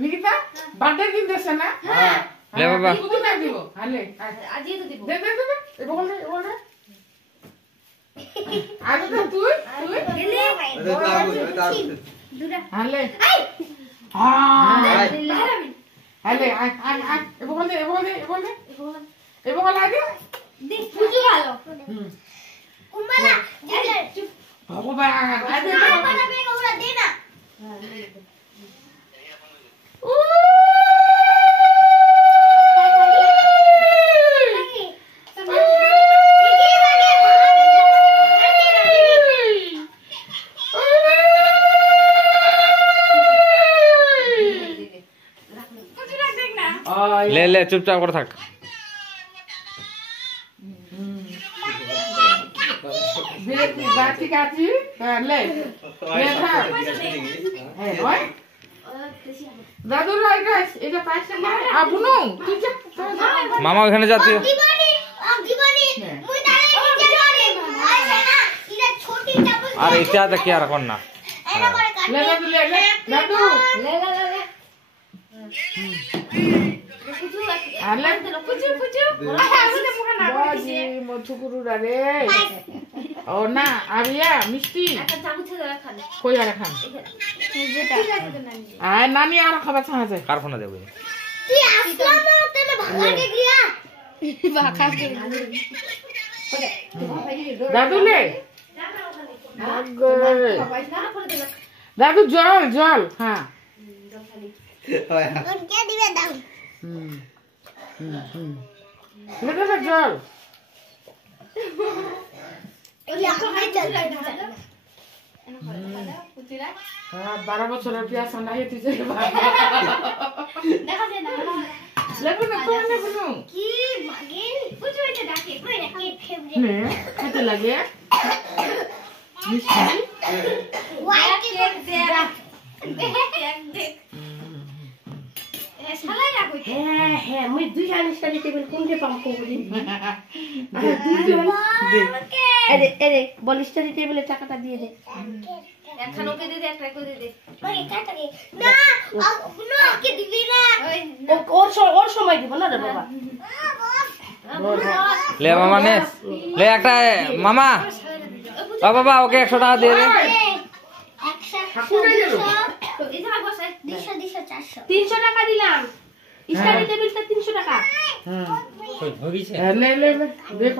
Nikita birthday দিন দেছে না হ্যাঁ লে বাবা কত না দিব আলে আজই তো দিব দে দে দে এ বলে আজ তো তুই দুরা আলে আই আলে এ বলে আগে দে বুঝু ভালো কুম্বালা চুপ ভগবান আগে বাবা বেগ ওরা দে না ले ले चुपचाप कर थक बेटी गाची गाची ले था ए ओए दादू लाई गाइस এটা পাইছে না আবুনু তুই যা मामा ওখানে যাচ্ছি জীবনী মুই দাঁড়াই নিচে ধরে আইছে না ইরা ছোটি চাবল আর এটা তো কি আর কোন না এনা করে কাট ले दादू ले दादू ले পুচু আলে পুচু আমাদের মুখে না বাজি মথুকুরু রে ও না আবিয়া মিষ্টি একটা চামচ ধরে খান কই আর খান যেটা আয় নানি আর খাবার ছানা যায় কার ফোনে দেব তুই আসলাম তেলে ভালো লাগে গিয়া বা খাস দাদু লে দাদু জল হ্যাঁ কে দিবে দাও দাদু জল ওইলা খাই চল 12 বছরের পিয়াস না হেতি যে দেখা দে না লেবু না কোন লেবু কি মাগিন পুচু এটা ডাকে কই ডাকে ফেভারিট নে খেতে লাগে মিষ্টি ওয়াই কেক দে দেখ সালাই রাখো হ্যাঁ মুই দুই জানি স্টাডি টেবিল কোনতে পাম করি আরে বল স্টাডি টেবিলে টাকাটা দিয়ে দে একখান ওকে দে একটা করে দে ওই কাটা দে না না কে দিবি না ওর সময় দিব না রে বাবা ले मामा ने ले একটা মামা বাবা ওকে 100 টাকা দিয়ে দে 300 টাকা দিলাম স্টাডি টেবিলটা 300 টাকা কই হইছে লে দেখো